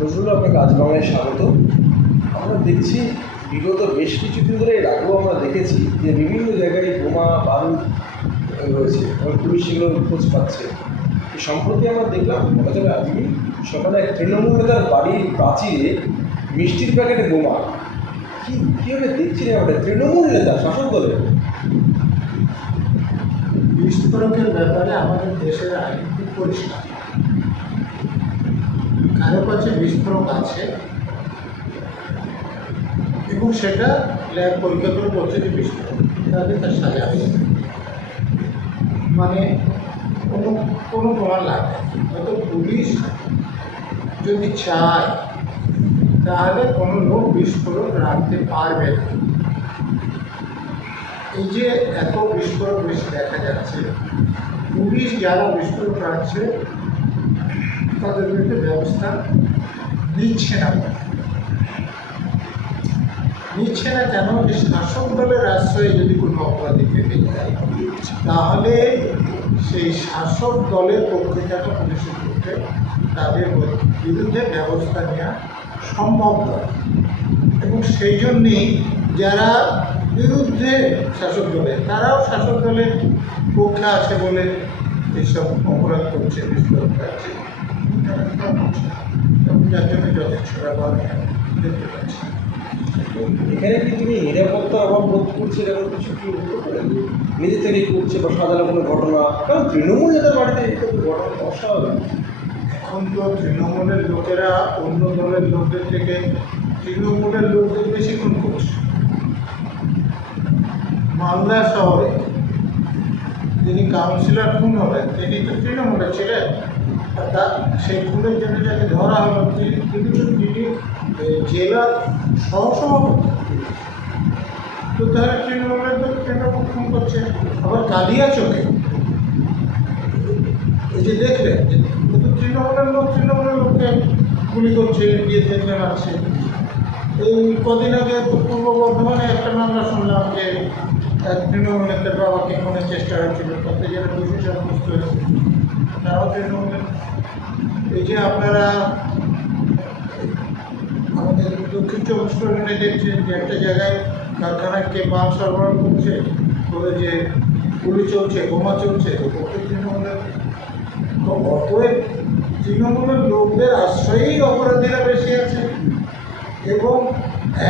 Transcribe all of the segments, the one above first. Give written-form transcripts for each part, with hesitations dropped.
নজরুল, আপনাকে আজ বাংলায় স্বাগত। আমরা দেখছি বিগত বেশ কিছুদিন ধরে, এর আগেও আমরা দেখেছি যে বিভিন্ন জায়গায় বোমা বারুদ রয়েছে এবং পুলিশ সেগুলো খোঁজ পাচ্ছে। সম্প্রতি আমরা দেখলাম বলা যাবে আজকে সকালে এক তৃণমূল নেতার বাড়ির প্রাচীরে মিষ্টির প্যাকেটে বোমা। কীভাবে দেখছি না ওটা তৃণমূল নেতা, শাসক দলের। বিস্ফোরকের ব্যাপারে আমাদের দেশের আইন খুব পরিষ্কার। কারো কাছে বিস্ফোরক আছে এবং সেটা ল্যাব পরীক্ষা করে বলছে যে বিস্ফোরক, তাহলে তার সাজা হবে। মানে কোনো প্রমাণ লাগবে হয়তো পুলিশ যদি চায় তাহলে কোনো লোক বিস্ফোরক রাখতে পারবে না। এই যে এত বিস্ফোরক বেশি দেখা যাচ্ছে, পুলিশ যারা বিস্ফোরক রাখছে তাদের বিরুদ্ধে ব্যবস্থা নিচ্ছে না। কেন? যে শাসক দলের আশ্রয়ে যদি কোনো অপরাধী পেতে যায় তাহলে সেই শাসক দলের পক্ষে থাকা পুলিশের পক্ষে তাদের বিরুদ্ধে ব্যবস্থা নেওয়া সম্ভব নয়। এবং সেই জন্যেই যারা বিরুদ্ধে শাসক দলের, তারাও শাসক দলের পক্ষে আছে বলে এইসব অপরাধ করছে, বিস্ফোরক করছে, যার জন্য যথেষ্ট ব্যবহার দেখতে পাচ্ছি। এখানে কি তুমি নিরাপত্তার অভাব বোধ করছে এরকম কিছু কি নিজে থেকেই করছে বা সাধারণ কোনো ঘটনা? কারণ তৃণমূল নেতার বাড়িতে এইসব ঘটনা অস্বাভাবিক। এখন তো তৃণমূলের লোকেরা অন্য দলের লোকদের থেকে তৃণমূলের লোকদের বেশি খুন করছে। মালদা শহরে যিনি কাউন্সিলর খুন হলেন তিনি তো তৃণমূলে ছিলেন, আর তার সেই খুনের জন্য যাকে ধরা হলো তিনি জেলার সহসভাপতি। তো তারা তৃণমূলের লোক তৃণমূল খুন করছে। আবার কালিয়াচকে এই যে দেখলেন যে তৃণমূলের লোককে গুলি করছে, গিয়ে দেখলে মারছে। এই কদিন আগে পূর্ব বর্ধমানে একটা মামলা শুনলাম যে তৃণমূল নেতার বাবাকে খুনের চেষ্টা হয়েছিল, তাতে যারা দোষী সাব্যস্ত হয়েছে তারাও তৃণমূলের। এই যে আপনারা আমাদের দক্ষিণ চব্বিশ পরগনায় দেখছেন যে একটা জায়গায় কারখানায় কে মাল সরবরাহ করছে, বলে যে গুলি চলছে, বোমা চলছে, তৃণমূলের। তো অতএব তৃণমূলের লোকদের আশ্রয়েই অপরাধীরা বেশি আছে এবং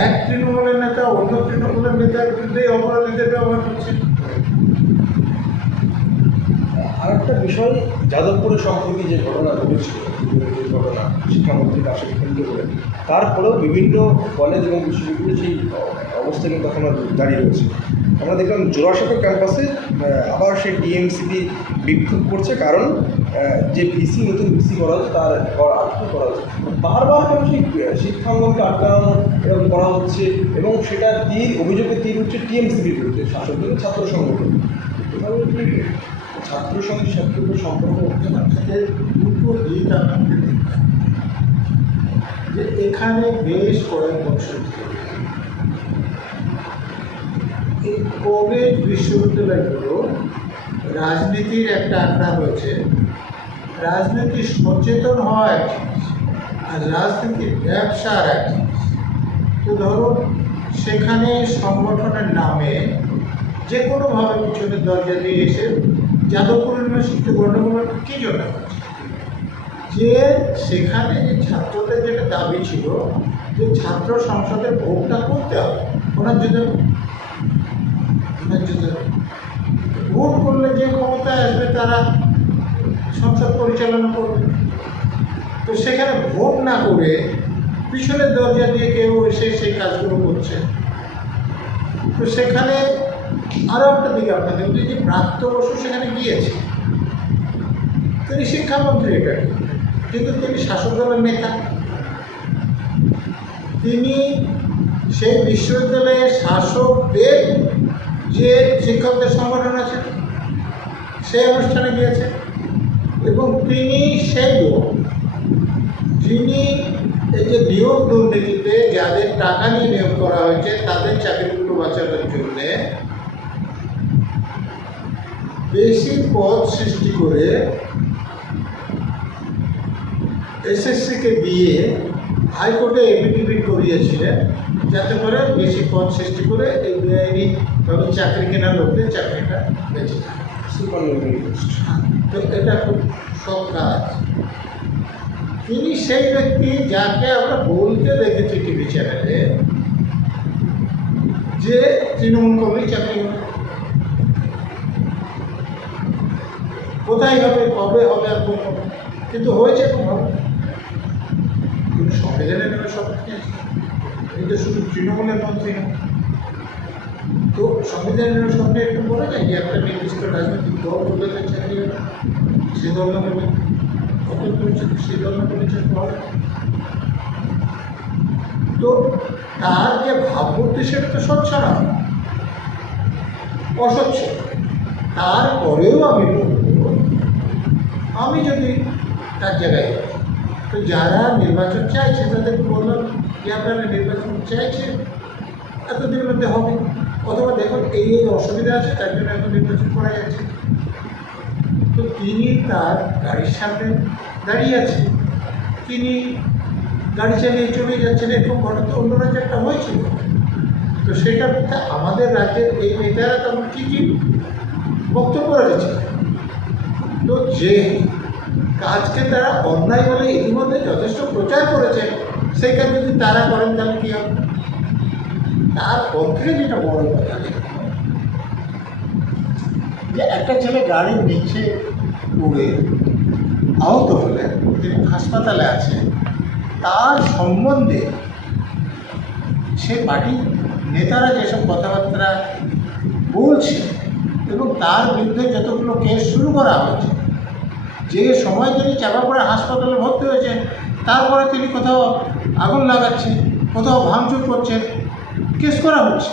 এক তৃণমূলের নেতা অন্য তৃণমূলের নেতার বিরুদ্ধেই অপরাধীদের ব্যবহার করছে। আর একটা বিষয়, যাদবপুরে সম্প্রতি যে ঘটনা ঘটেছিল, যে ঘটনা শিক্ষামন্ত্রীর আসলে কেন্দ্র করে, তারপরেও বিভিন্ন কলেজ এবং বিশ্ববিদ্যালয়ে সেই অবস্থা কিন্তু এখনো দাঁড়িয়ে রয়েছে। আমরা দেখলাম জোড়াসাঁকো ক্যাম্পাসে আবার সেই টিএমসিপি বিক্ষোভ করছে, কারণ যে ভিসি, নতুন ভিসি করা হচ্ছে তার আটকে করা হচ্ছে। বারবার কেন সেই শিক্ষাঙ্গনকে আটকানো এরকম করা হচ্ছে এবং সেটা অভিযোগের তীর হচ্ছে টিএমসিপির বিরুদ্ধে, শাসক দলের ছাত্র সংগঠন। এভাবে ছাত্রের সঙ্গে ছাত্রদের সম্পর্ক হচ্ছে না। দুটো দিক আপনাকে দেখতে হবে যে এখানে বেশ কয়েক বছর ধরে এই কলেজ বিশ্ববিদ্যালয়গুলো রাজনীতির একটা আড্ডা হয়েছে। রাজনীতি সচেতন হওয়া এক জিনিস, আর রাজনীতির ব্যবসা আর এক জিনিস। তো ধরুন সেখানে সংগঠনের নামে যে কোনোভাবে পিছনের দরজা দিয়ে এসে যাদবপুর ইউনিভার্সিটি গণ্ডগোল কী জন্য করছে? যে সেখানে যে ছাত্রদের যেটা দাবি ছিল যে ছাত্র সংসদের ভোটটা করতে হবে, ওনার জন্য ভোট করলে যে ক্ষমতায় আসবে তারা সংসদ পরিচালনা করবে। তো সেখানে ভোট না করে পিছনের দরজা দিয়ে কেউ এসে সেই কাজগুলো করছে। তো সেখানে আরও একটা দিকে আপনাদের যে প্রাপ্ত বসু সেখানে গিয়েছে, তিনি শিক্ষামন্ত্রী, এটা কিন্তু তিনি শাসক দলের নেতা। তিনি সেই বিশ্ববিদ্যালয়ের শাসকদের যে শিক্ষকদের সংগঠন আছে সেই অনুষ্ঠানে গিয়েছে এবং তিনি সেই লোক যিনি এই যে নিয়োগ দুর্নীতিতে যাদের টাকা নিয়ে নিয়োগ করা হয়েছে তাদের চাকরিগুলো বাঁচানোর জন্যে বেশি পদ সৃষ্টি করে এসএসসিকে দিয়ে হাইকোর্টে এফিডেভিট করিয়েছিলেন যাতে করে বেশি পদ সৃষ্টি করে এই বেআইনিভাবে চাকরি কেনার লোকদের চাকরিটা বেঁচে যায়। সুপারনুমেরি পোস্ট। তো এটা খুব সৎ কাজ। তিনি সেই ব্যক্তি যাকে আমরা বলতে দেখেছি টিভি চ্যানেলে যে তৃণমূল কর্মী চাকরি হবে, কোথায় হবে, কবে হবে আর কোন হবে, কিন্তু হয়েছে খুব ভালো। কিন্তু সংবিধানের নামে সব ঠিক আছে, কিন্তু শুধু তৃণমূলের মন্ত্রী না। তো সংবিধানের নামে সবটা একটু বলা যায় যে একটা নির্দিষ্ট রাজনৈতিক দল বলতে চাকরি হবে, সে দল না বলে কত পরিচয়, সে দল না পরিচয় পাওয়া। তো তার যে ভাবমূর্তি সেটা তো স্বচ্ছ না, অস্বচ্ছ। তারপরেও আমি বলবো, আমি যদি তার জায়গায় যাই, তো যারা নির্বাচন চাইছে তাদেরকে বললাম যে আপনারা নির্বাচন চাইছেন, এতদিনের মধ্যে হবে, অথবা দেখুন এই এই অসুবিধা আছে তার জন্য এখন নির্বাচন করা যাচ্ছে। তো তিনি তার গাড়ির সামনে দাঁড়িয়ে আছে, তিনি গাড়ি চালিয়ে চলে যাচ্ছেন, এরকম ঘটনা তো অন্য রাজ্যে একটা হয়েছিল। তো সেটা আমাদের রাজ্যের এই নেতারা তখন ঠিকই বক্তব্য রেখেছে। তো যে কাজকে তারা অন্যায় বলে ইতিমধ্যে যথেষ্ট প্রচার করেছে, সেই কাজ যদি তারা করেন তাহলে কী হবে? তারপর থেকে যেটা বড় কথা যে একটা ছেলে গাড়ির নিচে পড়ে আহত হলে তিনি হাসপাতালে আছে, তার সম্বন্ধে সে পার্টির নেতারা যেসব কথাবার্তা বলছে এবং তার বিরুদ্ধে যতগুলো কেস শুরু করা হয়েছে, যে সময় তিনি চাপা পড়ে হাসপাতালে ভর্তি হয়েছেন, তারপরে তিনি কোথাও আগুন লাগাচ্ছেন, কোথাও ভাঙচুর করছেন, কেস করা হচ্ছে।